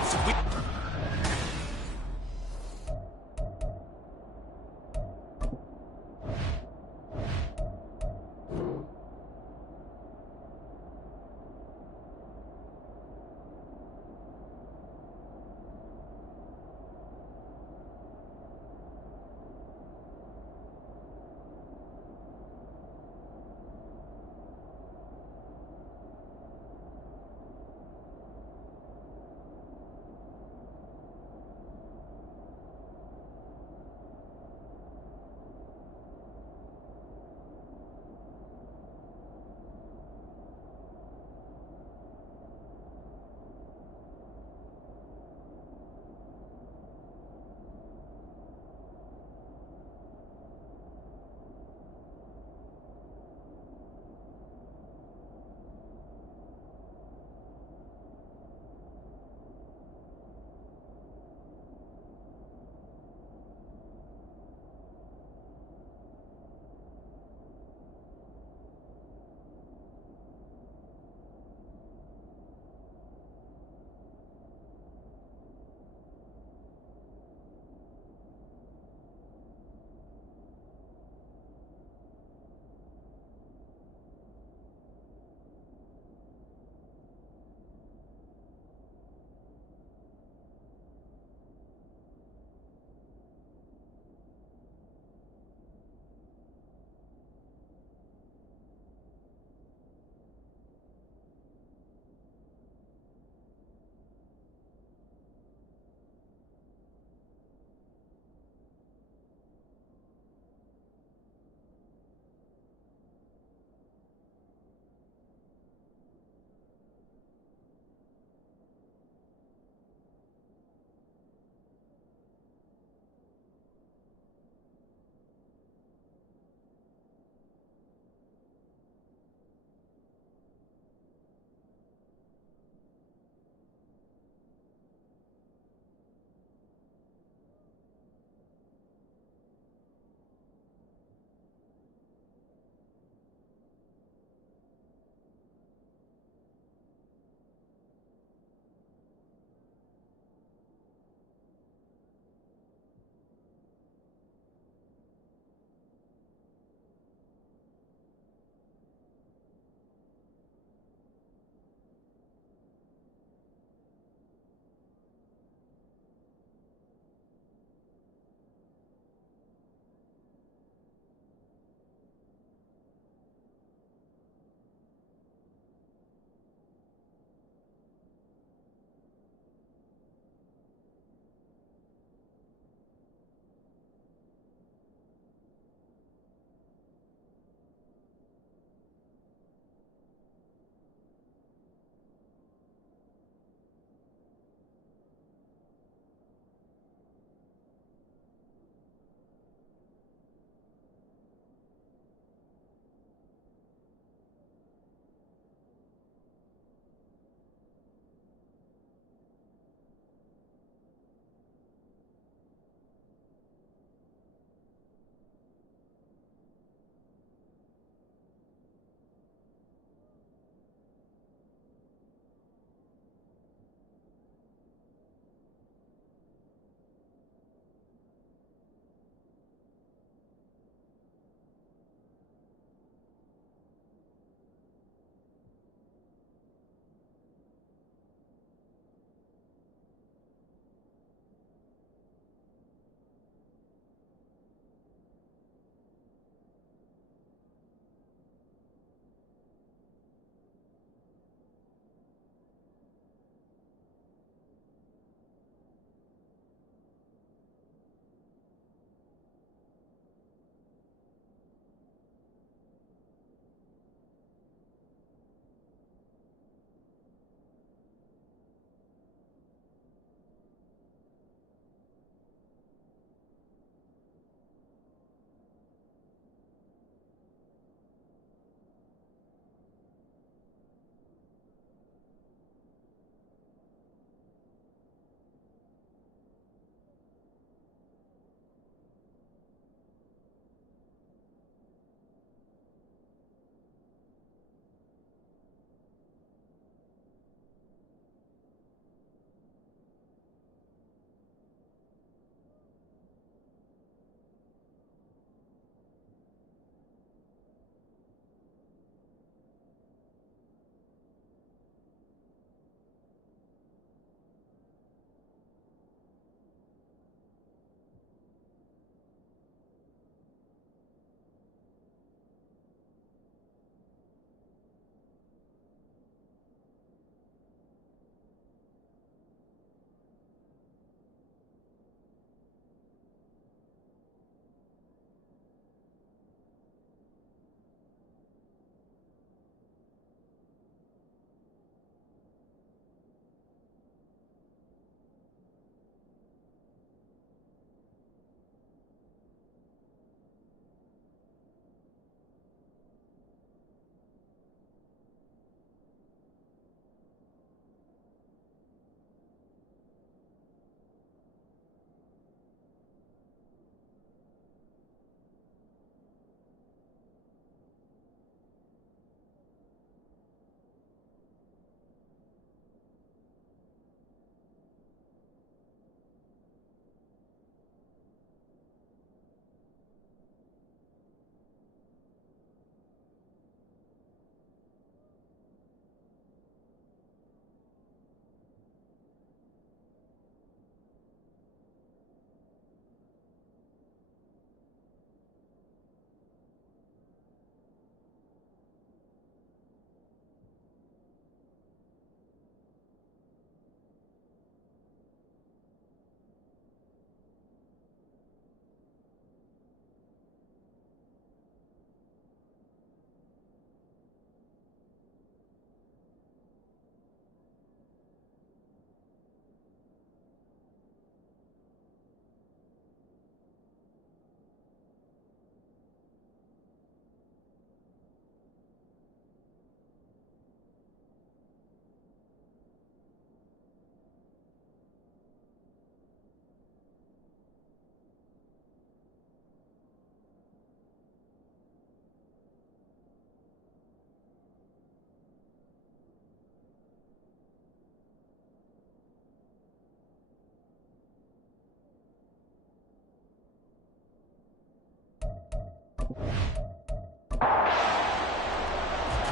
face.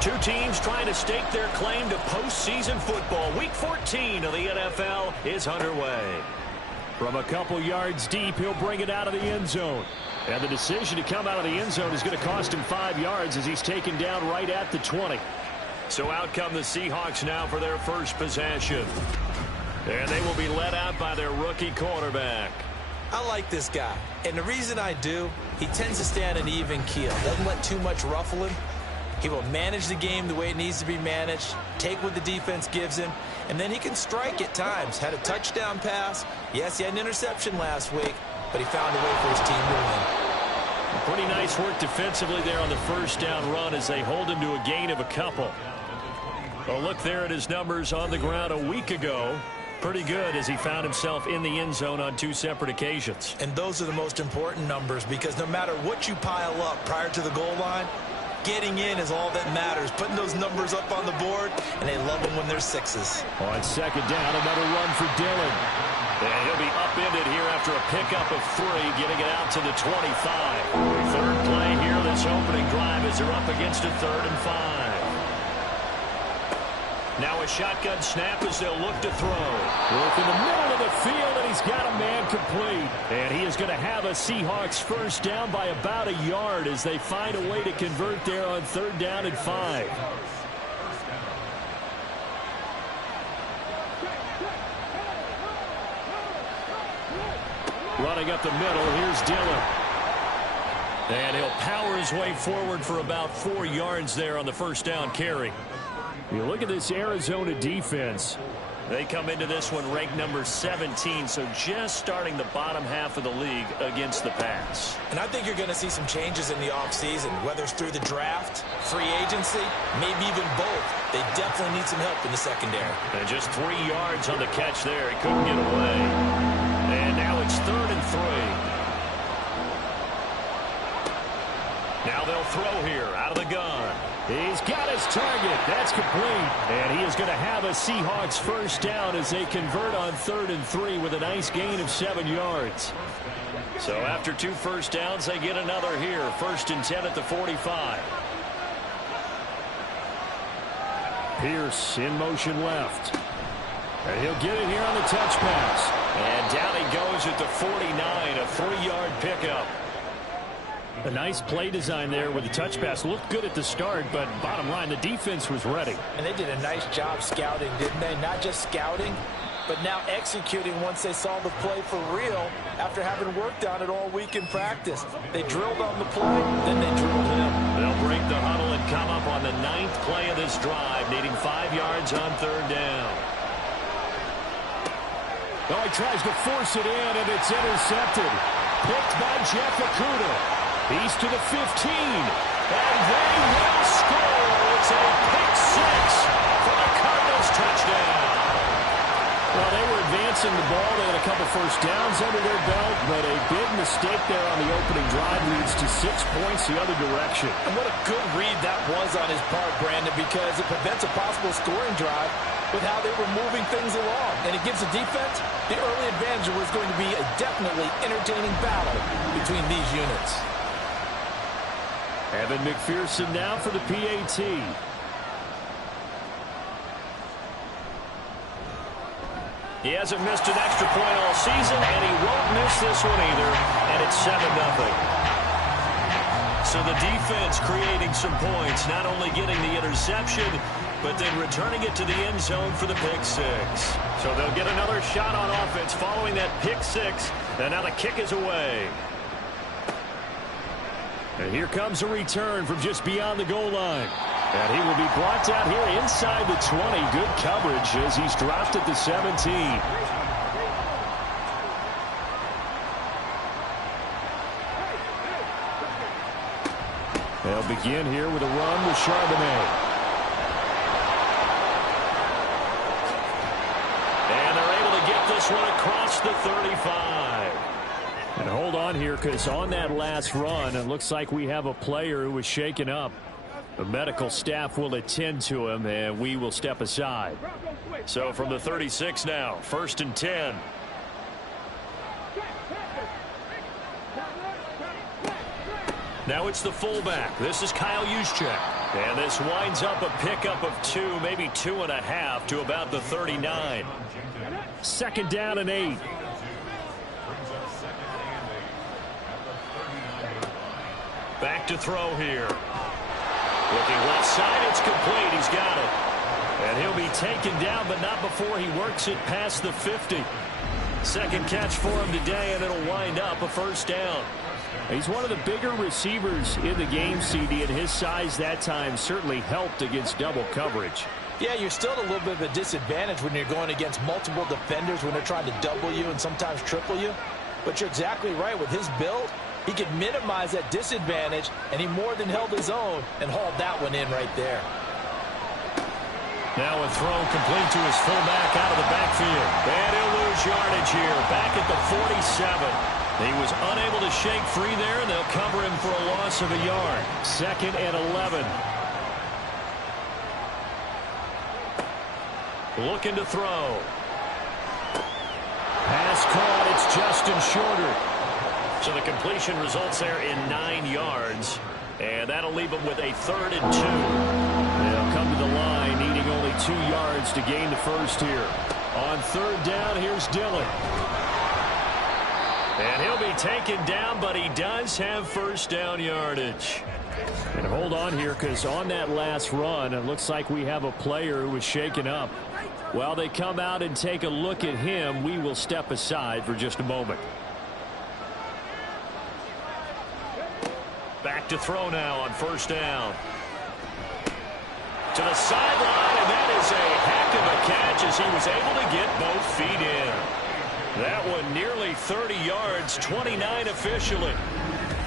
Two teams trying to stake their claim to postseason football. Week 14 of the NFL is underway. From a couple yards deep, he'll bring it out of the end zone. And the decision to come out of the end zone is going to cost him 5 yards as he's taken down right at the 20. So out come the Seahawks now for their first possession. And they will be led out by their rookie quarterback. I like this guy. And the reason I do, he tends to stay on an even keel. Doesn't let too much ruffle him. He will manage the game the way it needs to be managed, take what the defense gives him, and then he can strike at times. Had a touchdown pass. Yes, he had an interception last week, but he found a way for his team to win. Pretty nice work defensively there on the first down run as they hold him to a gain of a couple. A look there at his numbers on the ground a week ago. Pretty good as he found himself in the end zone on 2 separate occasions. And those are the most important numbers because no matter what you pile up prior to the goal line, getting in is all that matters. Putting those numbers up on the board, and they love them when they're 6s. On second down, another run for Dillon. And he'll be upended here after a pickup of 3, getting it out to the 25. Third play here this opening drive as they're up against a 3rd and 5. Now a shotgun snap as they'll look to throw. Work in the middle of the field, and he's got a man complete. And he is going to have a Seahawks first down by about a yard as they find a way to convert there on 3rd down and 5. Running up the middle, here's Dillon. And he'll power his way forward for about 4 yards there on the first down carry. You look at this Arizona defense. They come into this one ranked number 17, so just starting the bottom half of the league against the pass. And I think you're going to see some changes in the offseason, whether it's through the draft, free agency, maybe even both. They definitely need some help in the secondary. And just 3 yards on the catch there. He couldn't get away. And now it's 3rd and 3. Now they'll throw here out of the gun. He's got his target. That's complete. And he is going to have a Seahawks first down as they convert on 3rd and 3 with a nice gain of 7 yards. So after 2 first downs, they get another here. 1st and 10 at the 45. Pierce in motion left. And he'll get it here on the touch pass. And down he goes at the 49, a 3-yard pickup. A nice play design there with the touch pass. Looked good at the start, but bottom line, the defense was ready. And they did a nice job scouting, didn't they? Not just scouting, but now executing once they saw the play for real after having worked on it all week in practice. They drilled on the play, then they drilled him. They'll break the huddle and come up on the 9th play of this drive, needing 5 yards on 3rd down. Oh, he tries to force it in, and it's intercepted. Picked by Jeff Okudah. He's to the 15, and they will score. It's a pick-6 for the Cardinals touchdown. Well, they were advancing the ball. They had a couple first downs under their belt, but a big mistake there on the opening drive leads to 6 points the other direction. And what a good read that was on his part, Brandon, because it prevents a possible scoring drive with how they were moving things along. And it gives the defense the early advantage. Was going to be a definitely entertaining battle between these units. Evan McPherson now for the PAT. He hasn't missed an extra point all season, and he won't miss this one either, and it's 7-0. So the defense creating some points, not only getting the interception, but then returning it to the end zone for the pick-6. So they'll get another shot on offense following that pick-6, and now the kick is away. And here comes a return from just beyond the goal line. And he will be brought down here inside the 20. Good coverage as he's dropped at the 17. They'll begin here with a run with Charbonnet. And they're able to get this one across the 35. And hold on here, because on that last run, it looks like we have a player who was shaken up. The medical staff will attend to him, and we will step aside. So from the 36 now, 1st and 10. Now it's the fullback. This is Kyle Juszczyk. And this winds up a pickup of 2, maybe 2.5 to about the 39. 2nd down and 8. Back to throw here. Looking left side, it's complete. He's got it. And he'll be taken down, but not before he works it past the 50. Second catch for him today, and it'll wind up a 1st down. He's one of the bigger receivers in the game, CD, and his size that time certainly helped against double coverage. Yeah, you're still at a little bit of a disadvantage when you're going against multiple defenders when they're trying to double you and sometimes triple you. But you're exactly right. With his build, he could minimize that disadvantage, and he more than held his own and hauled that one in right there. Now a throw complete to his fullback out of the backfield. And he'll lose yardage here, back at the 47. He was unable to shake free there, and they'll cover him for a loss of a yard. 2nd and 11. Looking to throw. Pass caught. It's Justin Shorter. So the completion results there in 9 yards. And that'll leave him with a 3rd and 2. They'll come to the line, needing only 2 yards to gain the first here. On 3rd down, here's Dillon. And he'll be taken down, but he does have 1st down yardage. And hold on here, because on that last run, it looks like we have a player who was shaken up. While they come out and take a look at him, we will step aside for just a moment. Back to throw now on 1st down. To the sideline, and that is a heck of a catch as he was able to get both feet in. That one nearly 30 yards, 29 officially.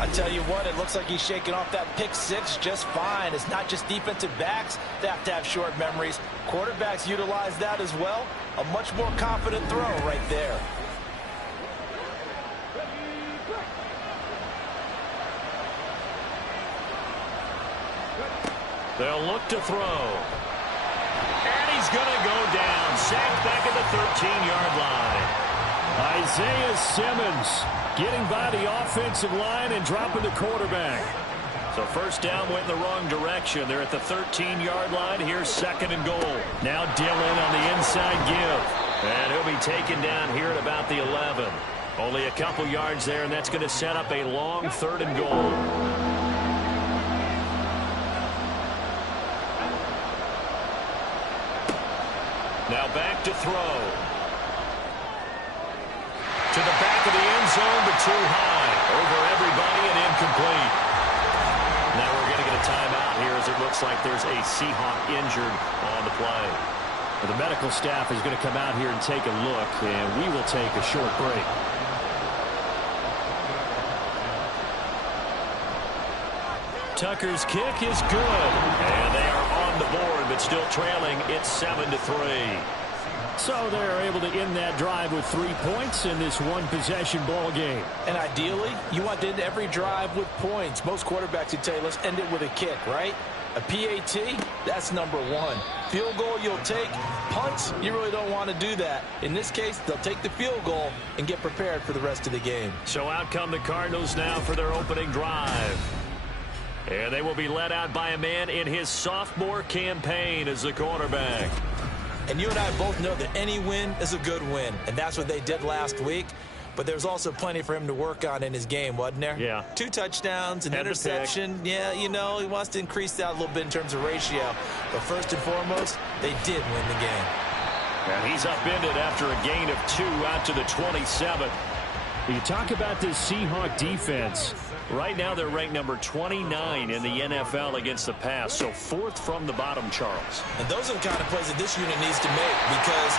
I tell you what, it looks like he's shaking off that pick 6 just fine. It's not just defensive backs that have to have short memories. Quarterbacks utilize that as well. A much more confident throw right there. They'll look to throw. And he's going to go down. Sacked back at the 13-yard line. Isaiah Simmons getting by the offensive line and dropping the quarterback. So 1st down went in the wrong direction. They're at the 13-yard line. Here's 2nd and goal. Now Dillon on the inside give. And he'll be taken down here at about the 11. Only a couple yards there, and that's going to set up a long 3rd and goal. Now back to throw. To the back of the end zone, but too high. Over everybody and incomplete. Now we're going to get a timeout here as it looks like there's a Seahawk injured on the play. Well, the medical staff is going to come out here and take a look, and we will take a short break. Tucker's kick is good. And they are on the board, but still trailing. It's 7-3. So they're able to end that drive with 3 points in this one-possession ball game. And ideally, you want to end every drive with points. Most quarterbacks would tell you, let's end it with a kick, right? A PAT, that's number 1. Field goal you'll take. Punts, you really don't want to do that. In this case, they'll take the field goal and get prepared for the rest of the game. So out come the Cardinals now for their opening drive. And they will be led out by a man in his sophomore campaign as the quarterback. And you and I both know that any win is a good win, and that's what they did last week. But there's also plenty for him to work on in his game, wasn't there? Yeah. 2 touchdowns, an interception. Yeah, you know, he wants to increase that a little bit in terms of ratio. But first and foremost, they did win the game. And he's upended after a gain of 2 out to the 27. You talk about this Seahawk defense. Right now they're ranked number 29 in the NFL against the pass, so 4th from the bottom, Charles. And those are the kind of plays that this unit needs to make because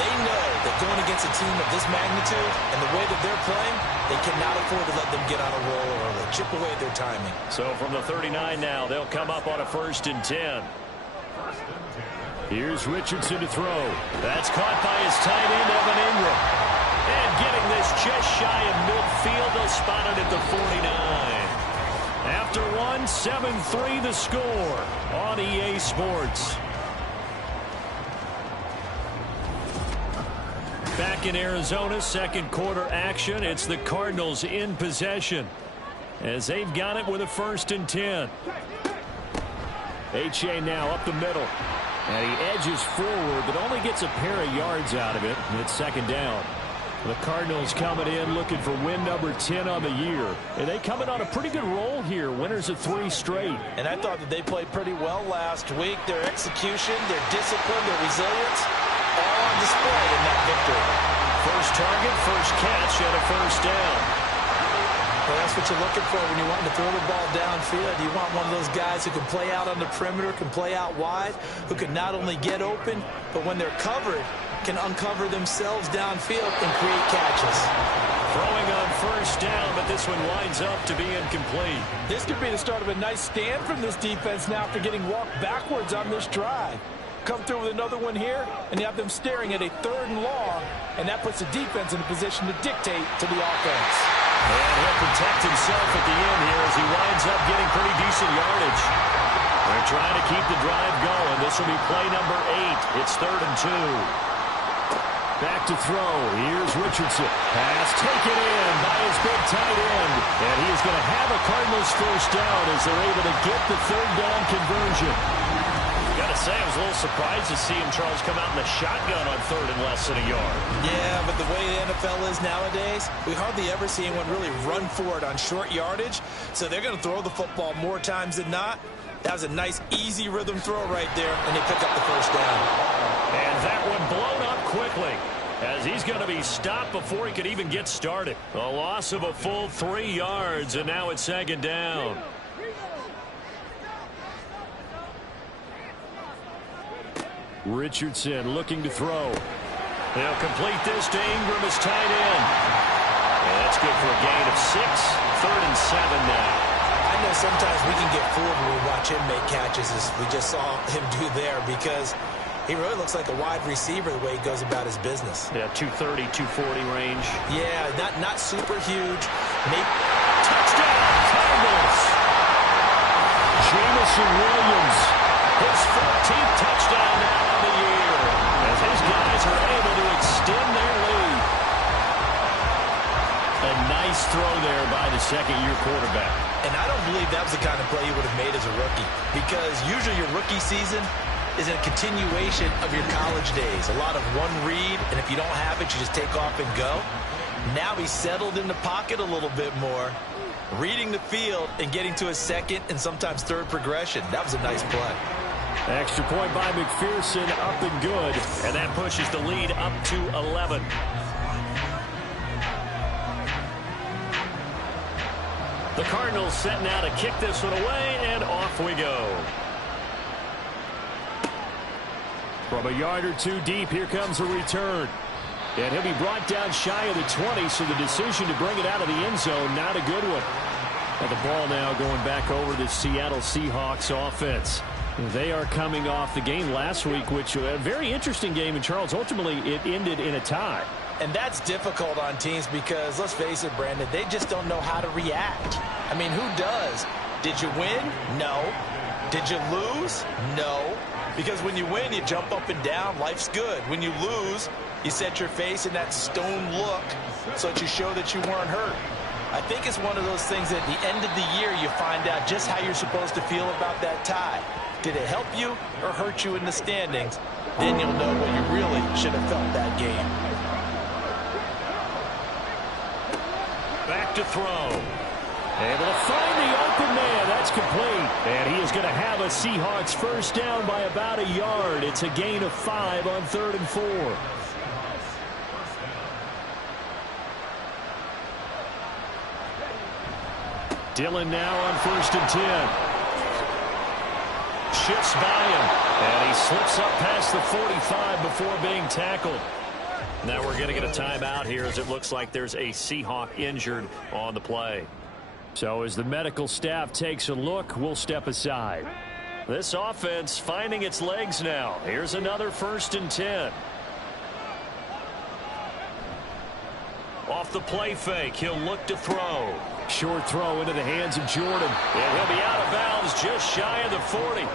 they know that going against a team of this magnitude and the way that they're playing, they cannot afford to let them get on a roll early, chip away at their timing. So from the 39 now, they'll come up on a 1st and 10. Here's Richardson to throw. That's caught by his tight end, Evan Ingram. And getting this just shy of midfield, they'll spot it at the 49. After 1, 7-3 the score on EA Sports. Back in Arizona, 2nd quarter action. It's the Cardinals in possession. as they've got it with a 1st and 10. H.A. now up the middle. And he edges forward, but only gets a pair of yards out of it. And it's 2nd down. The Cardinals coming in looking for win number 10 on the year. And they coming on a pretty good roll here. Winners of 3 straight. And I thought that they played pretty well last week. Their execution, their discipline, their resilience, all on display in that victory. First target, first catch, and a 1st down. Well, that's what you're looking for when you want to throw the ball downfield. You want one of those guys who can play out on the perimeter, can play out wide, who can not only get open, but when they're covered, can uncover themselves downfield and create catches. Throwing on 1st down, but this one winds up to be incomplete. This could be the start of a nice stand from this defense now after getting walked backwards on this drive. Come through with another one here, and you have them staring at a 3rd and long, and that puts the defense in a position to dictate to the offense. And he'll protect himself at the end here as he winds up getting pretty decent yardage. They're trying to keep the drive going. This will be play number 8. It's 3rd and 2. Back to throw. Here's Richardson. Pass taken in by his big tight end. And he is going to have a Cardinals 1st down as they're able to get the 3rd down conversion. Got to say, I was a little surprised to see him, Charles, come out in the shotgun on 3rd and less than a yard. Yeah, but the way the NFL is nowadays, we hardly ever see anyone really run for it on short yardage. So they're going to throw the football more times than not. That was a nice, easy rhythm throw right there, and they pick up the 1st down. And that one blown up quickly, as he's going to be stopped before he could even get started. A loss of a full 3 yards, and now it's 2nd down. Richardson looking to throw. They'll complete this to Ingram as tight end. And that's good for a gain of 6. 3rd and 7 now. I know sometimes we can get fooled when we watch him make catches, as we just saw him do there, because he really looks like a wide receiver the way he goes about his business. Yeah, 230, 240 range. Yeah, not super huge. Touchdown, Cardinals! Jameson Williams. His 14th touchdown now on the year, as his guys are able to extend their lead. A nice throw there by the 2nd-year quarterback. And I don't believe that was the kind of play you would have made as a rookie, because usually your rookie season is a continuation of your college days. A lot of one read, and if you don't have it, you just take off and go. Now he's settled in the pocket a little bit more, reading the field and getting to a 2nd and sometimes 3rd progression. That was a nice play. Extra point by McPherson, up and good. And that pushes the lead up to 11. The Cardinals set now to kick this one away, and off we go. From a yard or 2 deep, here comes a return. And he'll be brought down shy of the 20, so the decision to bring it out of the end zone, not a good one. And the ball now going back over the Seattle Seahawks offense. They are coming off the game last week, which was a very interesting game, and Charles, ultimately it ended in a tie. And that's difficult on teams because, let's face it, Brandon, they just don't know how to react. I mean, who does? Did you win? No. Did you lose? No. Because when you win, you jump up and down. Life's good. When you lose, you set your face in that stone look so that you show that you weren't hurt. I think it's one of those things at the end of the year you find out just how you're supposed to feel about that tie. Did it help you or hurt you in the standings? Then you'll know what you really should have felt that game. Back to throw. Able to find the open man. That's complete. And he is going to have a Seahawks 1st down by about a yard. It's a gain of 5 on 3rd and 4. Dillon now on 1st and 10. Shifts by him, and he slips up past the 45 before being tackled. Now we're going to get a timeout here, as it looks like there's a Seahawk injured on the play. So as the medical staff takes a look, we'll step aside. This offense finding its legs now. Here's another 1st and 10. Off the play fake, he'll look to throw. Short throw into the hands of Jordan. And he'll be out of bounds just shy of the 40.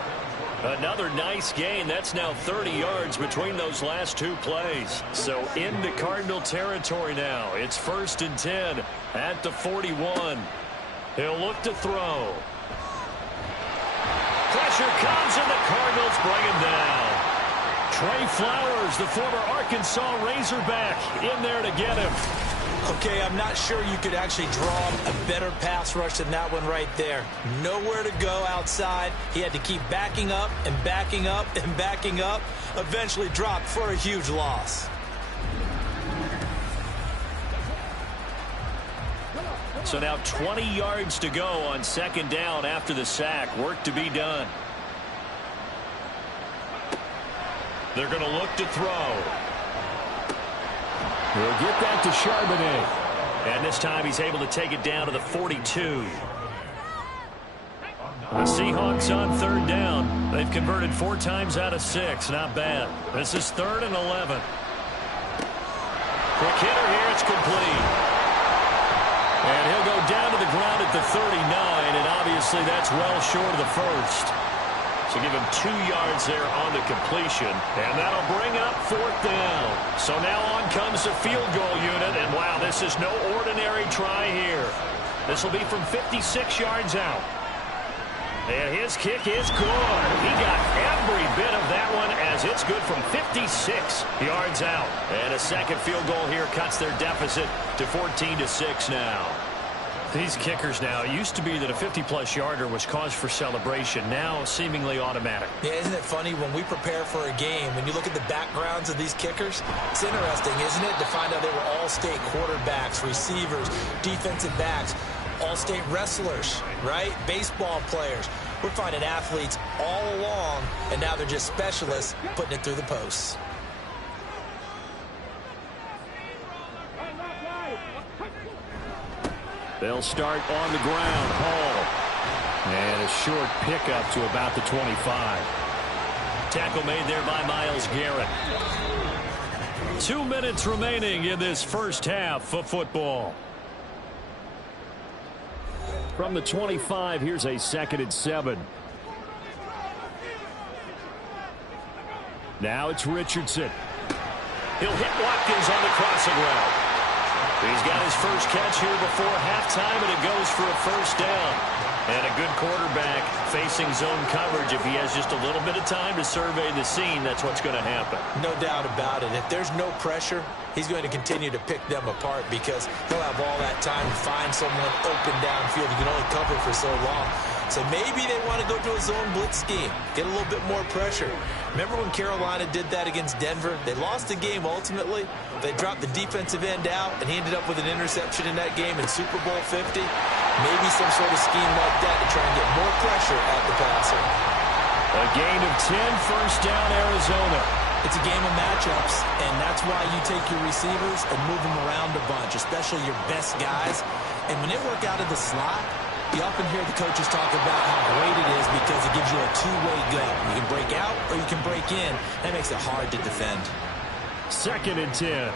Another nice gain. That's now 30 yards between those last 2 plays. So into Cardinal territory now. It's 1st and 10 at the 41. He'll look to throw. Pressure comes, and the Cardinals bring him down. Trey Flowers, the former Arkansas Razorback, in there to get him. Okay, I'm not sure you could actually draw a better pass rush than that one right there. Nowhere to go outside. He had to keep backing up and backing up and backing up. Eventually dropped for a huge loss. So now 20 yards to go on second down after the sack. Work to be done. They're going to look to throw. He'll get that to Charbonnet. And this time he's able to take it down to the 42. The Seahawks on third down. They've converted 4 times out of 6. Not bad. This is 3rd and 11. Quick hitter here. It's complete. And he'll go down to the ground at the 39, and obviously that's well short of the first. So give him 2 yards there on the completion, and that'll bring up 4th down. So now on comes the field goal unit, and wow, this is no ordinary try here. This will be from 56 yards out. And his kick is good. He got every bit of that one as it's good from 56 yards out. And a second field goal here cuts their deficit to 14-6 now. These kickers now, it used to be that a 50-plus yarder was cause for celebration. Now seemingly automatic. Yeah, isn't it funny when we prepare for a game, when you look at the backgrounds of these kickers, it's interesting, isn't it, to find out they were all-state quarterbacks, receivers, defensive backs, all-state wrestlers, right? Baseball players. We're finding athletes all along, and now they're just specialists putting it through the posts. They'll start on the ground. Hall. And a short pickup to about the 25. Tackle made there by Myles Garrett. 2 minutes remaining in this first half of football. From the 25, here's a 2nd and 7. Now it's Richardson. He'll hit Watkins on the crossing route. He's got his first catch here before halftime, and it goes for a first down. And a good quarterback facing zone coverage. If he has just a little bit of time to survey the scene, that's what's going to happen. No doubt about it. If there's no pressure, he's going to continue to pick them apart because he'll have all that time to find someone open downfield. He can only cover for so long. So maybe they want to go to a zone blitz scheme, get a little bit more pressure. Remember when Carolina did that against Denver? They lost the game ultimately. They dropped the defensive end out, and he ended up with an interception in that game in Super Bowl 50. Maybe some sort of scheme like that to try and get more pressure at the passer. A gain of 10, first down, Arizona. It's a game of matchups, and that's why you take your receivers and move them around a bunch, especially your best guys. And when they work out of the slot, you often hear the coaches talk about how great it is because it gives you a two-way go. You can break out or you can break in. That makes it hard to defend. 2nd and 10.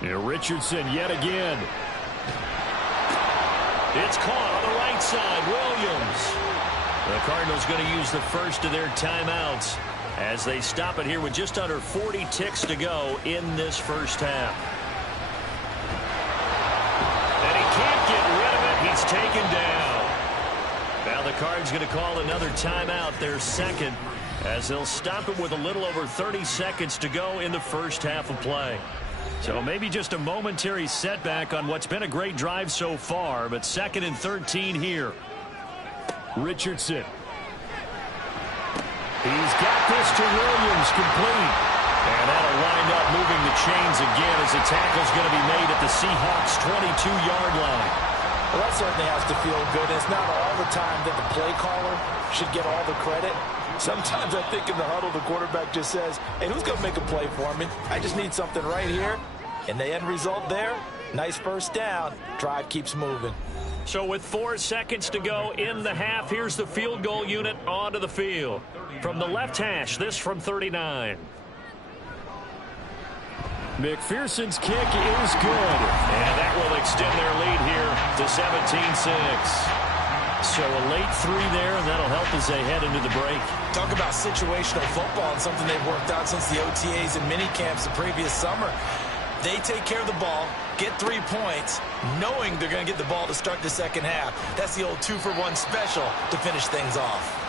Here Richardson yet again. It's caught on the right side. Williams. The Cardinals going to use the first of their timeouts as they stop it here with just under 40 ticks to go in this first half. And he can't get rid of it. He's taken down. Now the Cards going to call another timeout, their second, as they'll stop it with a little over 30 seconds to go in the first half of play. So maybe just a momentary setback on what's been a great drive so far, but 2nd and 13 here. Richardson. He's got this to Williams, complete. And that'll wind up moving the chains again as the tackle's going to be made at the Seahawks' 22-yard line. Well, that certainly has to feel good. It's not all the time that the play caller should get all the credit. Sometimes I think in the huddle, the quarterback just says, hey, who's going to make a play for me? I just need something right here. And the end result there, nice first down. Drive keeps moving. So with 4 seconds to go in the half, here's the field goal unit onto the field. From the left hash, this from 39. McPherson's kick is good. And that will extend their lead here to 17-6. So a late 3 there, and that'll help as they head into the break. Talk about situational football and something they've worked out since the OTAs and mini camps the previous summer. They take care of the ball, get 3 points, knowing they're going to get the ball to start the second half. That's the old 2-for-1 special to finish things off.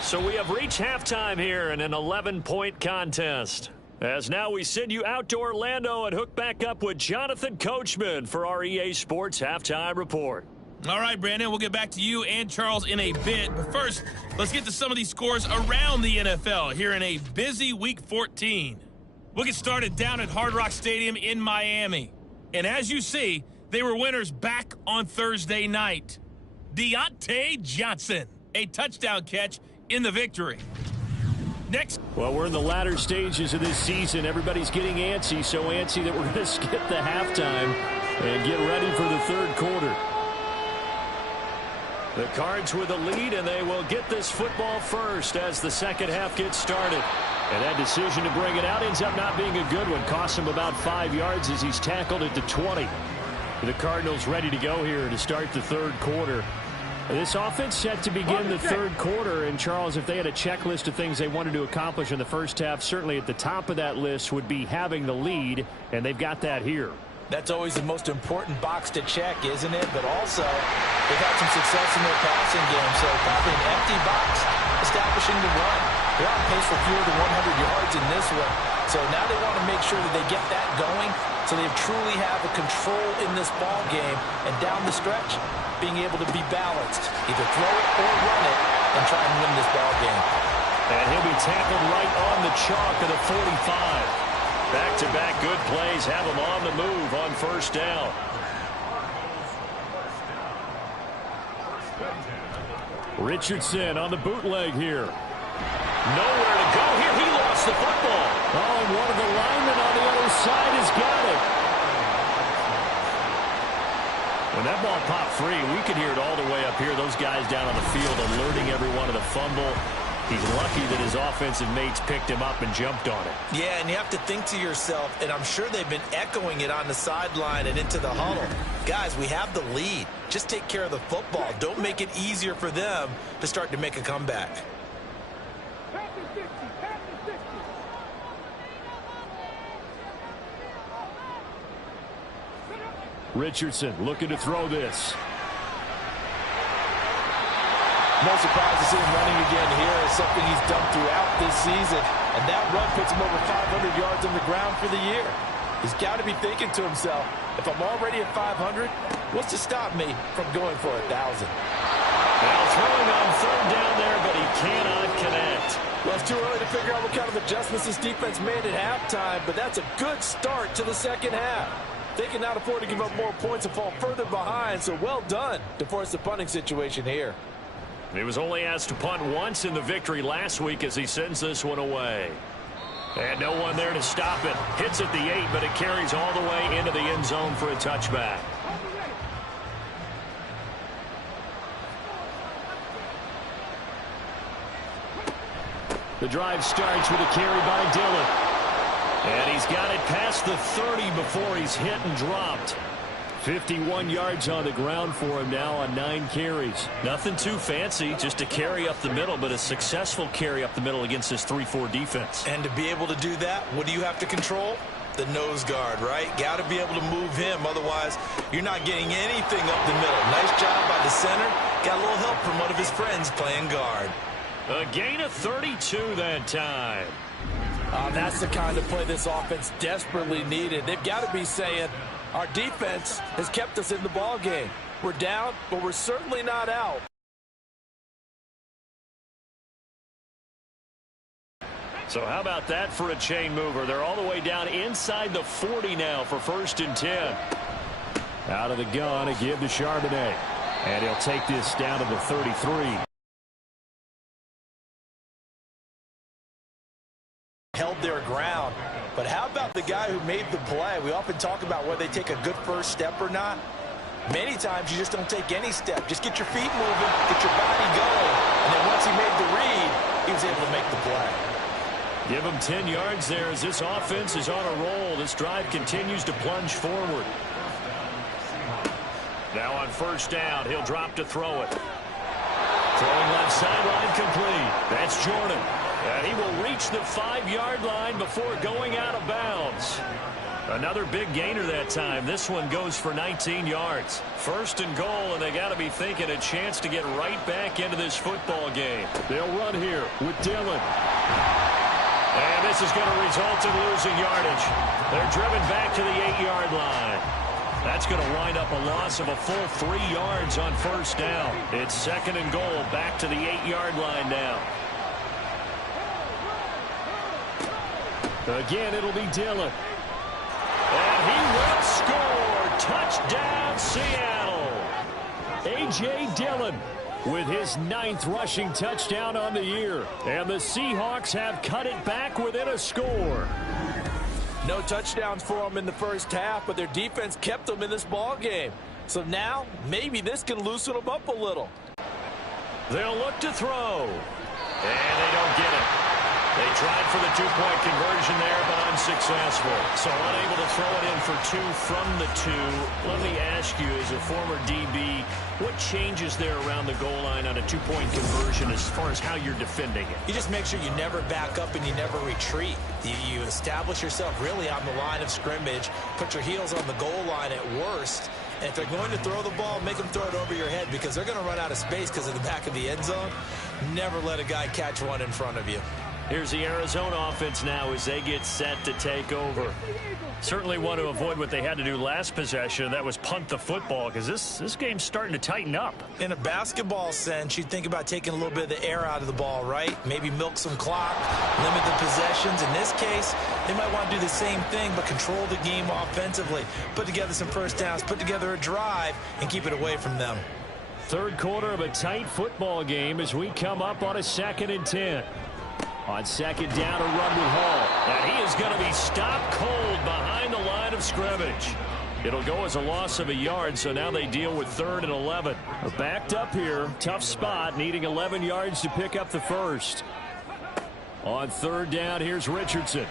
So we have reached halftime here in an 11-point contest. As now we send you out to Orlando and hook back up with Jonathan Coachman for our EA Sports Halftime Report. All right, Brandon, we'll get back to you and Charles in a bit. But first, let's get to some of these scores around the NFL here in a busy Week 14. We'll get started down at Hard Rock Stadium in Miami. And as you see, they were winners back on Thursday night. Deontay Johnson, a touchdown catch in the victory. Next. Well, we're in the latter stages of this season. Everybody's getting antsy, so antsy that we're going to skip the halftime and get ready for the third quarter. The Cards with a lead, and they will get this football first as the second half gets started. And that decision to bring it out ends up not being a good one. Costs him about 5 yards as he's tackled at the 20. The Cardinals ready to go here to start the third quarter. This offense set to begin the third quarter. And, Charles, if they had a checklist of things they wanted to accomplish in the first half, certainly at the top of that list would be having the lead, and they've got that here. That's always the most important box to check, isn't it? But also, they've had some success in their passing game, so probably an empty box establishing the run. They're on pace for fewer than 100 yards in this one. So now they want to make sure that they get that going so they truly have a control in this ball game. And down the stretch, being able to be balanced. Either throw it or run it and try and win this ball game. And he'll be tackled right on the chalk of the 45. Back-to-back good plays have him on the move on first down. Richardson on the bootleg here. Nowhere to go here. He lost the football. Oh, and one of the linemen on the other side has got it. When that ball popped free, we could hear it all the way up here. Those guys down on the field alerting everyone of the fumble. He's lucky that his offensive mates picked him up and jumped on it. Yeah, and you have to think to yourself, and I'm sure they've been echoing it on the sideline and into the huddle. Guys, we have the lead. Just take care of the football. Don't make it easier for them to start to make a comeback. Richardson looking to throw this. No surprise to see him running again here. It's something he's done throughout this season. And that run puts him over 500 yards on the ground for the year. He's got to be thinking to himself, if I'm already at 500, what's to stop me from going for 1,000? Now throwing on third down there, but he cannot connect. Well, it's too early to figure out what kind of adjustments this defense made at halftime, but that's a good start to the second half. They can not afford to give up more points and fall further behind, so well done to force the punting situation here. He was only asked to punt once in the victory last week as he sends this one away. And no one there to stop it. Hits at the 8, but it carries all the way into the end zone for a touchback. The drive starts with a carry by Dillon. And he's got it past the 30 before he's hit and dropped. 51 yards on the ground for him now on 9 carries. Nothing too fancy, just a carry up the middle, but a successful carry up the middle against this 3-4 defense. And to be able to do that, what do you have to control? The nose guard, right? Got to be able to move him. Otherwise, you're not getting anything up the middle. Nice job by the center. Got a little help from one of his friends playing guard. A gain of 32 that time. That's the kind of play this offense desperately needed. They've got to be saying, our defense has kept us in the ball game. We're down, but we're certainly not out. So how about that for a chain mover? They're all the way down inside the 40 now for 1st and 10. Out of the gun, a give to Charbonnet. And he'll take this down to the 33. Held their ground. But how about the guy who made the play? We often talk about whether they take a good first step or not. Many times you just don't take any step. Just get your feet moving, get your body going. And then once he made the read, he was able to make the play. Give him 10 yards there as this offense is on a roll. This drive continues to plunge forward. Now on first down, he'll drop to throw it. Throwing left sideline complete. That's Jordan. And he will reach the 5-yard line before going out of bounds. Another big gainer that time. This one goes for 19 yards. First and goal, and they got to be thinking a chance to get right back into this football game. They'll run here with Dillon. And this is going to result in losing yardage. They're driven back to the 8-yard line. That's going to wind up a loss of a full 3 yards on first down. It's second and goal, back to the 8-yard line now. Again, it'll be Dillon. And he will score. Touchdown, Seattle. A.J. Dillon with his 9th rushing touchdown on the year. And the Seahawks have cut it back within a score. No touchdowns for them in the first half, but their defense kept them in this ball game. So now, maybe this can loosen them up a little. They'll look to throw. And they don't get it. They tried for the 2-point conversion there, but unsuccessful. So unable to throw it in for 2 from the 2. Let me ask you, as a former DB, what changes there around the goal line on a 2-point conversion as far as how you're defending it? You just make sure you never back up and you never retreat. You establish yourself really on the line of scrimmage, put your heels on the goal line at worst, and if they're going to throw the ball, make them throw it over your head because they're going to run out of space because of the back of the end zone. Never let a guy catch one in front of you. Here's the Arizona offense now as they get set to take over. Certainly want to avoid what they had to do last possession. That was punt the football because this game's starting to tighten up. In a basketball sense, you think about taking a little bit of the air out of the ball, right? Maybe milk some clock, limit the possessions. In this case, they might want to do the same thing but control the game offensively. Put together some first downs, put together a drive, and keep it away from them. Third quarter of a tight football game as we come up on a 2nd and 10. On second down, a run with Hall. And he is going to be stopped cold behind the line of scrimmage. It'll go as a loss of a yard, so now they deal with 3rd and 11. Backed up here, tough spot, needing 11 yards to pick up the first. On 3rd down, here's Richardson.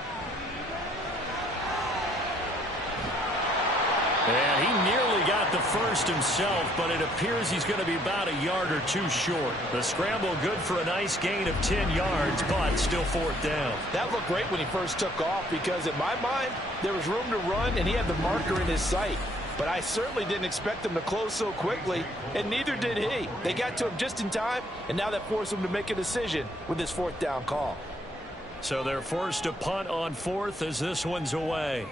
And he nearly got the first himself, but it appears he's going to be about a yard or 2 short. The scramble good for a nice gain of 10 yards, but still 4th down. That looked great when he first took off because, in my mind, there was room to run and he had the marker in his sight. But I certainly didn't expect him to close so quickly, and neither did he. They got to him just in time, and now that forced him to make a decision with this 4th down call. So they're forced to punt on 4th as this one's away.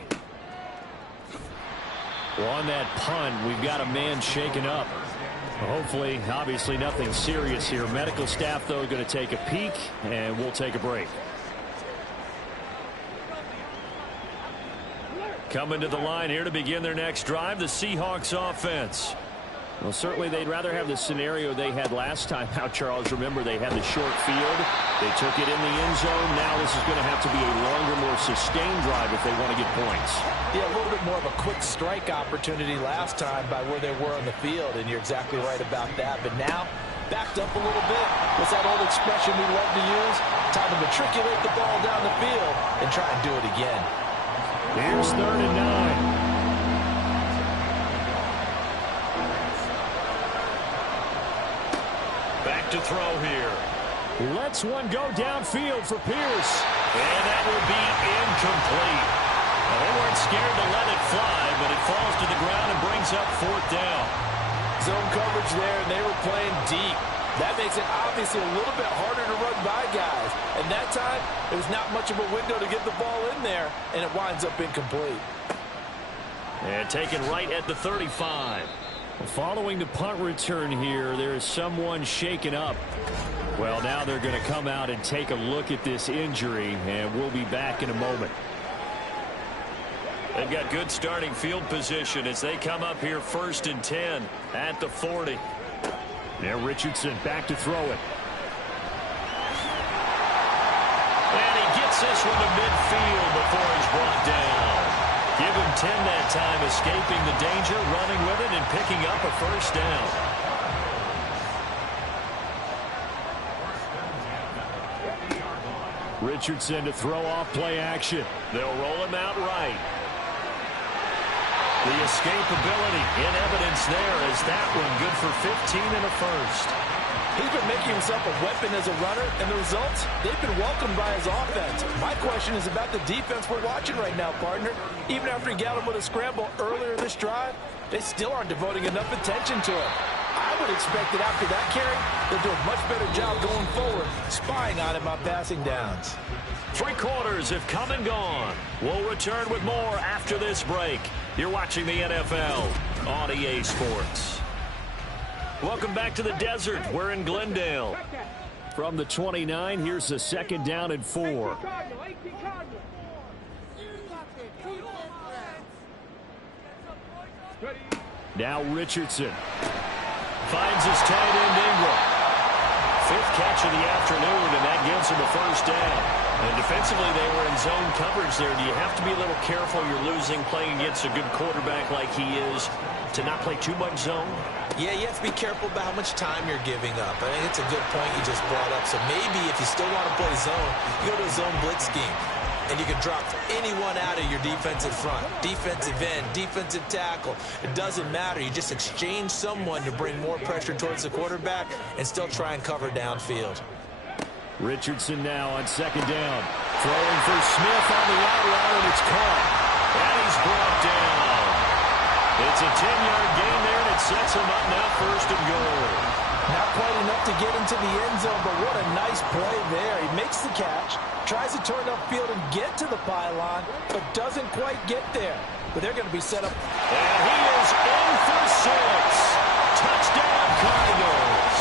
Well, on that punt, we've got a man shaken up. Hopefully, obviously nothing serious here. Medical staff, though, going to take a peek, and we'll take a break. Coming to the line here to begin their next drive, the Seahawks offense. Well, certainly they'd rather have the scenario they had last time out, Charles. Remember, they had the short field. They took it in the end zone. Now this is going to have to be a longer, more sustained drive if they want to get points. Yeah, a little bit more of a quick strike opportunity last time by where they were on the field, and you're exactly right about that. But now, backed up a little bit. What's that old expression we love to use? Time to matriculate the ball down the field and try and do it again. Here's 3rd and 9. Back to throw here. Lets one go downfield for Pierce. And that will be incomplete. Well, they weren't scared to let it fly, but it falls to the ground and brings up 4th down. Zone coverage there, and they were playing deep. That makes it obviously a little bit harder to run by guys. And that time, there was not much of a window to get the ball in there, and it winds up incomplete. And taken right at the 35. Following the punt return here, there is someone shaken up. Well, now they're going to come out and take a look at this injury, and we'll be back in a moment. They've got good starting field position as they come up here 1st and 10 at the 40. Now Richardson back to throw it. And he gets this one to midfield before he's brought down. Give him 10 that time, escaping the danger, running with it, and picking up a first down. Richardson to throw off play action. They'll roll him out right. The escapability in evidence there as that one good for 15 and a first. He's been making himself a weapon as a runner, and the results, they've been welcomed by his offense. My question is about the defense we're watching right now, partner. Even after he got him with a scramble earlier this drive, they still aren't devoting enough attention to him. I would expect that after that carry, they'll do a much better job going forward, spying on him on passing downs. 3 quarters have come and gone. We'll return with more after this break. You're watching the NFL on EA Sports. Welcome back to the desert. We're in Glendale. From the 29, here's the 2nd down and 4. Now Richardson. Finds his tight end Ingram. 5th catch of the afternoon, and that gives him a first down. And defensively, they were in zone coverage there. Do you have to be a little careful? You're losing, playing against a good quarterback like he is, to not play too much zone? Yeah, you have to be careful about how much time you're giving up. I think it's a good point you just brought up. So maybe if you still want to play zone, you go to a zone blitz scheme. And you can drop anyone out of your defensive front. Defensive end, defensive tackle. It doesn't matter. You just exchange someone to bring more pressure towards the quarterback and still try and cover downfield. Richardson now on 2nd down. Throwing for Smith on the out route, and it's caught. And he's brought down. It's a 10-yard gain there, and it sets him up now 1st and goal. Not quite enough to get into the end zone, but what a nice play there. He makes the catch, tries to turn upfield and get to the pylon, but doesn't quite get there. But they're going to be set up. And he is in for 6. Touchdown, Cardinals.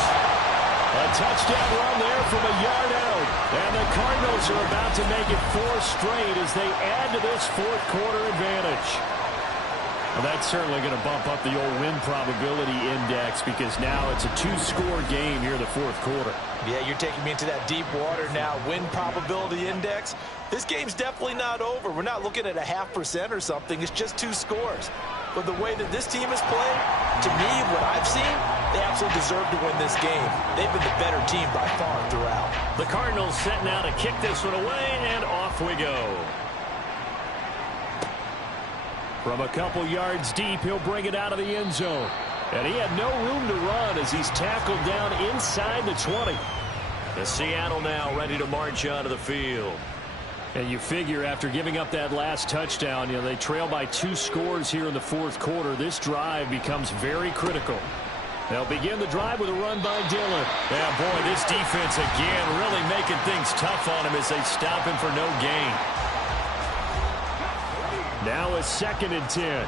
A touchdown run there from a yard out. And the Cardinals are about to make it 4 straight as they add to this 4th quarter advantage. Well, that's certainly going to bump up the old win probability index because now it's a 2-score game here in the 4th quarter. Yeah, you're taking me into that deep water now. Win probability index. This game's definitely not over. We're not looking at a 0.5% or something. It's just 2 scores. But the way that this team is playing, to me, what I've seen, they absolutely deserve to win this game. They've been the better team by far throughout. The Cardinals set now to kick this one away, and off we go. From a couple yards deep, he'll bring it out of the end zone. And he had no room to run as he's tackled down inside the 20. The Seattle now ready to march onto the field. And you figure after giving up that last touchdown, they trail by 2 scores here in the 4th quarter. This drive becomes very critical. They'll begin the drive with a run by Dillon. Yeah, boy, this defense again really making things tough on him as they stop him for no gain. Now a 2nd and 10.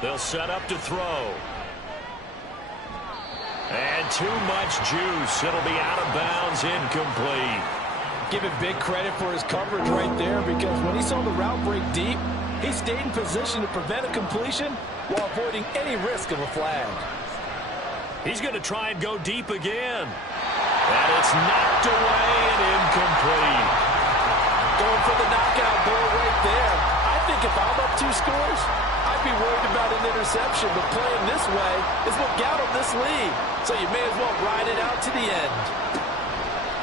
They'll set up to throw. And too much juice. It'll be out of bounds, incomplete. Give him big credit for his coverage right there because when he saw the route break deep, he stayed in position to prevent a completion while avoiding any risk of a flag. He's going to try and go deep again. And it's knocked away and incomplete. Going for the knockout blow right there. I think if I'm up 2 scores, I'd be worried about an interception, but playing this way is what got him this lead. So you may as well ride it out to the end.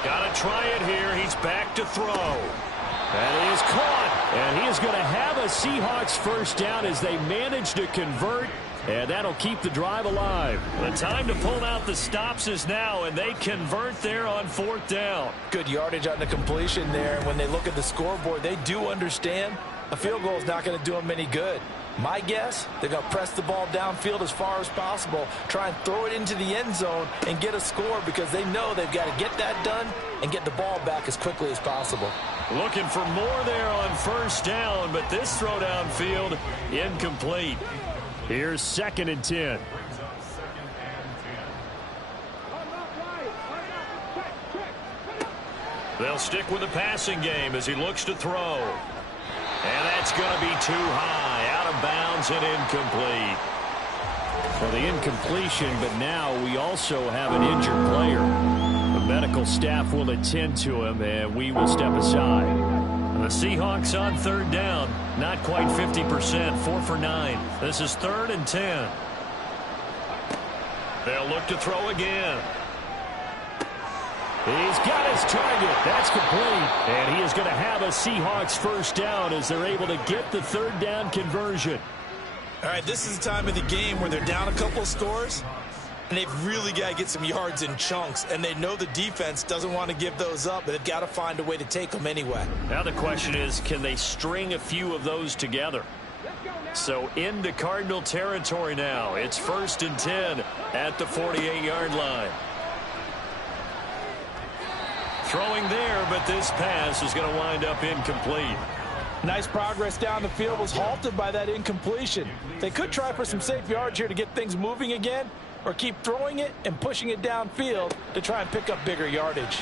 Got to try it here. He's back to throw. That is caught. And he is going to have a Seahawks first down as they manage to convert. And that'll keep the drive alive. The time to pull out the stops is now, and they convert there on 4th down. Good yardage on the completion there. And when they look at the scoreboard, they do understand a field goal is not going to do them any good. My guess, they're going to press the ball downfield as far as possible, try and throw it into the end zone and get a score because they know they've got to get that done and get the ball back as quickly as possible. Looking for more there on 1st down, but this throw downfield incomplete. Here's 2nd and 10. They'll stick with the passing game as he looks to throw. And that's going to be too high, out of bounds and incomplete. Well, the incompletion, but now we also have an injured player. The medical staff will attend to him, and we will step aside. And the Seahawks on 3rd down, not quite 50%, 4 for 9. This is 3rd and 10. They'll look to throw again. He's got his target. That's complete. And he is going to have a Seahawks first down as they're able to get the 3rd down conversion. All right, this is the time of the game where they're down a couple of scores, and they've really got to get some yards in chunks, and they know the defense doesn't want to give those up, but they've got to find a way to take them anyway. Now the question is, can they string a few of those together? So into Cardinal territory now. It's 1st and 10 at the 48-yard line. Throwing there, but this pass is going to wind up incomplete. Nice progress down the field, was halted by that incompletion. They could try for some safe yards here to get things moving again, or keep throwing it and pushing it downfield to try and pick up bigger yardage.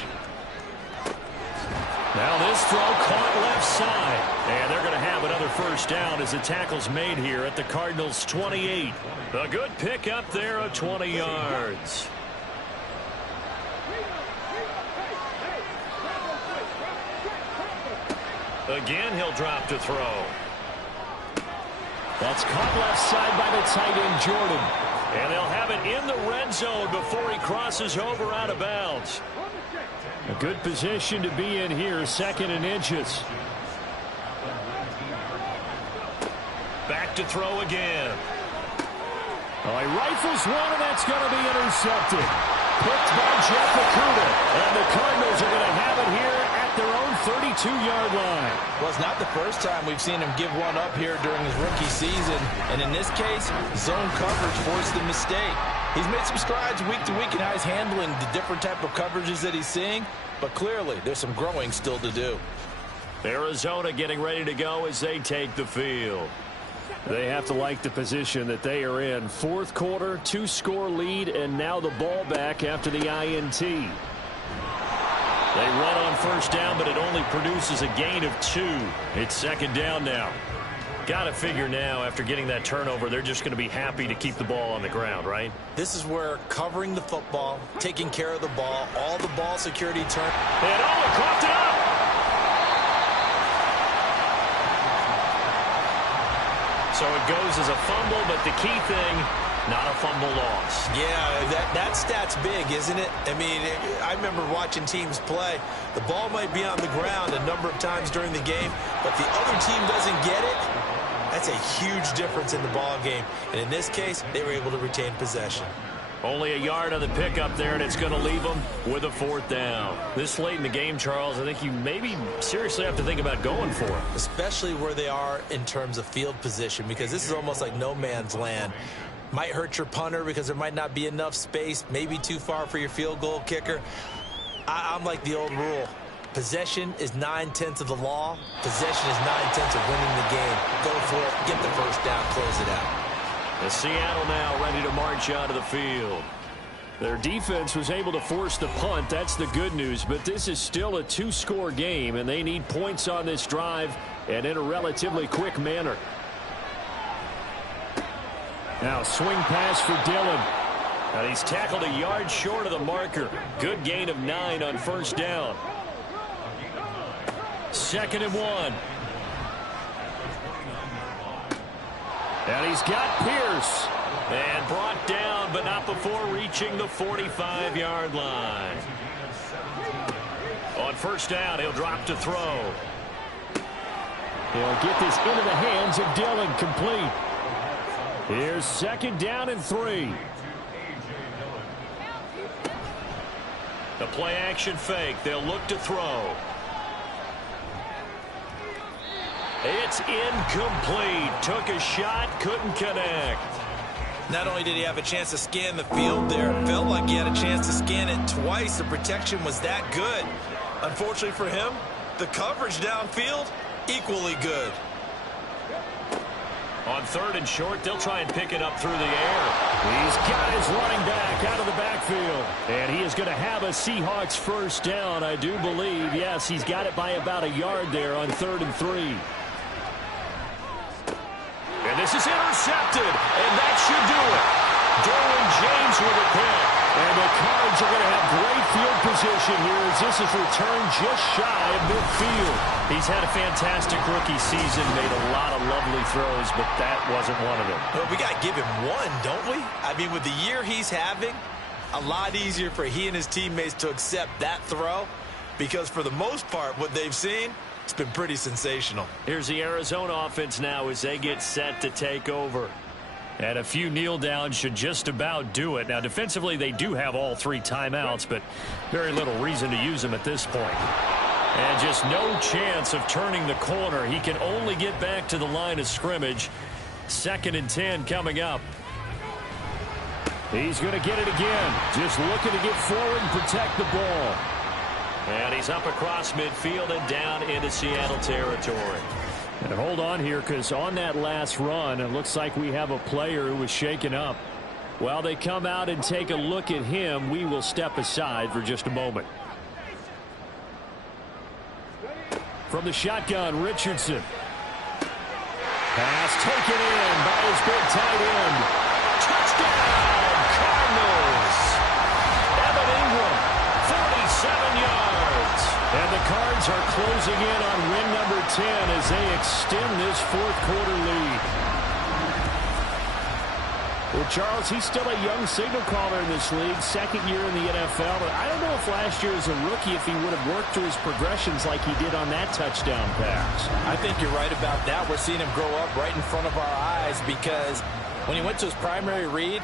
Now this throw caught left side. And they're going to have another first down as the tackle's made here at the Cardinals' 28. A good pickup there of 20 yards. Again, he'll drop to throw. That's caught left side by the tight end, Jordan. And they'll have it in the red zone before he crosses over out of bounds. A good position to be in here, 2nd and inches. Back to throw again. Oh, he rifles one, and that's going to be intercepted. Picked by Jeff Okudah. And the Cardinals are going to have it here at their own 32-yard line. Well, it's not the first time we've seen him give one up here during his rookie season. And in this case, zone coverage forced the mistake. He's made some strides week to week in how he's handling the different type of coverages that he's seeing. But clearly, there's some growing still to do. Arizona getting ready to go as they take the field. They have to like the position that they are in. 4th quarter, 2-score lead, and now the ball back after the INT. They run on first down, but it only produces a gain of 2. It's 2nd down now. Got to figure now, after getting that turnover, they're just going to be happy to keep the ball on the ground, right? This is where covering the football, taking care of the ball, all the ball security turn. And coughed it up! So it goes as a fumble, but the key thing, not a fumble loss. Yeah, that stat's big, isn't it? I mean, I remember watching teams play. The ball might be on the ground a number of times during the game, but the other team doesn't get it. That's a huge difference in the ball game. And in this case, they were able to retain possession. Only a yard on the pickup there, and it's going to leave them with a 4th down. This late in the game, Charles, I think you maybe seriously have to think about going for it. Especially where they are in terms of field position, because this is almost like no man's land. Might hurt your punter because there might not be enough space, maybe too far for your field goal kicker. I'm like the old rule. Possession is 9/10 of the law. Possession is 9/10 of winning the game. Go for it, get the first down, close it out. The Seattle now ready to march out of the field. Their defense was able to force the punt. That's the good news. But this is still a 2-score game, and they need points on this drive and in a relatively quick manner. Now swing pass for Dillon. And he's tackled a yard short of the marker. Good gain of 9 on first down. 2nd and 1. And he's got Pierce. And brought down, but not before reaching the 45-yard line. On first down, he'll drop to throw. He'll get this into the hands of Dillon, complete. Here's 2nd down and 3. The play action fake. They'll look to throw. It's incomplete. Took a shot, couldn't connect. Not only did he have a chance to scan the field there, it felt like he had a chance to scan it twice. The protection was that good. Unfortunately for him, the coverage downfield, equally good. On 3rd and short, they'll try and pick it up through the air. He's got his running back out of the backfield. And he is going to have a Seahawks first down, I do believe. Yes, he's got it by about a yard there on 3rd and 3. And this is intercepted, and that should do it. Derwin James with a pick. And the Cards are going to have great field position here as this is returned just shy of midfield. He's had a fantastic rookie season, made a lot of lovely throws, but that wasn't one of them. Well, we got to give him one, don't we? I mean, with the year he's having, a lot easier for he and his teammates to accept that throw because for the most part, what they've seen, it's been pretty sensational. Here's the Arizona offense now as they get set to take over. And a few kneel downs should just about do it. Now, defensively, they do have all 3 timeouts, but very little reason to use them at this point. And just no chance of turning the corner. He can only get back to the line of scrimmage. 2nd and 10 coming up. He's going to get it again. Just looking to get forward and protect the ball. And he's up across midfield and down into Seattle territory. And hold on here, because on that last run, it looks like we have a player who was shaken up. While they come out and take a look at him, we will step aside for just a moment. From the shotgun, Richardson. Pass taken in by his big tight end. Touchdown, Cardinals! Evan Ingram, 47 yards. And the Cards are closing in on win number 10 as they extend this 4th quarter lead. Well, Charles, he's still a young signal caller in this league, 2nd year in the NFL. But I don't know if last year as a rookie, if he would have worked through his progressions like he did on that touchdown pass. I think you're right about that. We're seeing him grow up right in front of our eyes, because when he went to his primary read,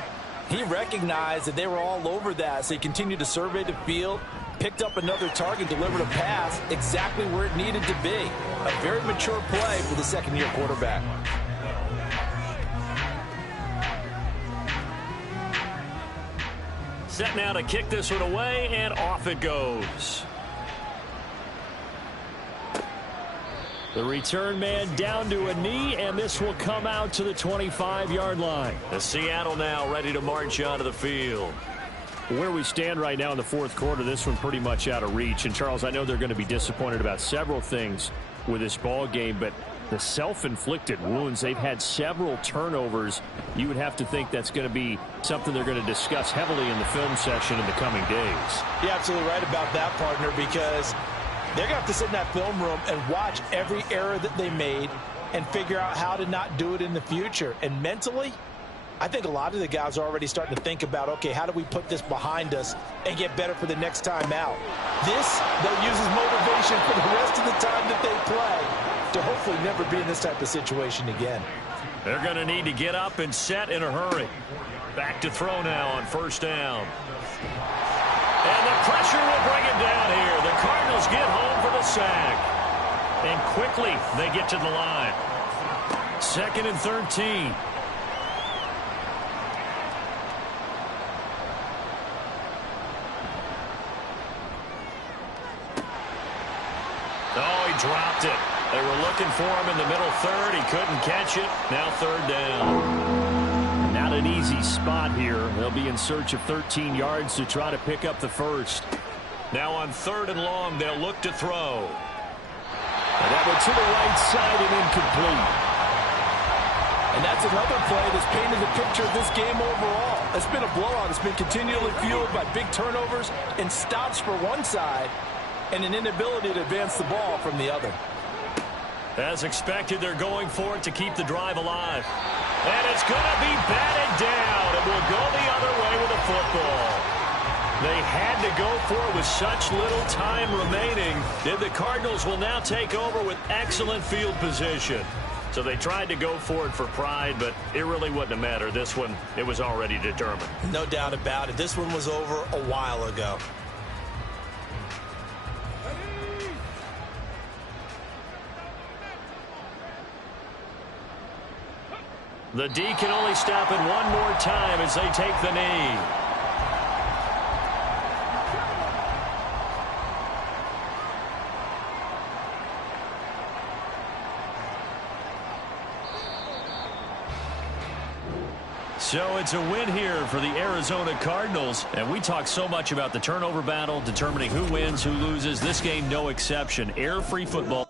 he recognized that they were all over that. So he continued to survey the field, picked up another target, delivered a pass exactly where it needed to be. A very mature play for the 2nd-year quarterback. Set now to kick this one away, and off it goes. The return man down to a knee, and this will come out to the 25-yard line. The Seattle now ready to march onto the field. Where we stand right now in the 4th quarter, this one pretty much out of reach. And, Charles, I know they're going to be disappointed about several things with this ball game, but the self-inflicted wounds, they've had several turnovers. You would have to think that's going to be something they're going to discuss heavily in the film session in the coming days. You're absolutely right about that, partner, because they're going to have to sit in that film room and watch every error that they made and figure out how to not do it in the future. And mentally, I think a lot of the guys are already starting to think about, okay, how do we put this behind us and get better for the next time out? This, they'll use as motivation for the rest of the time that they play to hopefully never be in this type of situation again. They're going to need to get up and set in a hurry. Back to throw now on 1st down. And the pressure will bring it down here. The Cardinals get home for the sack. And quickly they get to the line. 2nd and 13. Oh, he dropped it. They were looking for him in the middle 3rd. He couldn't catch it. Now 3rd down. Not an easy spot here. They'll be in search of 13 yards to try to pick up the 1st. Now on 3rd and long, they'll look to throw. And that went to the right side and incomplete. And that's another play that's painted the picture of this game overall. It's been a blowout. It's been continually fueled by big turnovers and stops for one side and an inability to advance the ball from the other. As expected, they're going for it to keep the drive alive. And it's going to be batted down. It will go the other way with a football. They had to go for it with such little time remaining. And the Cardinals will now take over with excellent field position. So they tried to go for it for pride, but it really wouldn't have mattered. This one, it was already determined. No doubt about it. This one was over a while ago. The D can only stop it one more time as they take the knee. So it's a win here for the Arizona Cardinals. And we talk so much about the turnover battle, determining who wins, who loses. This game, no exception. Air-free football.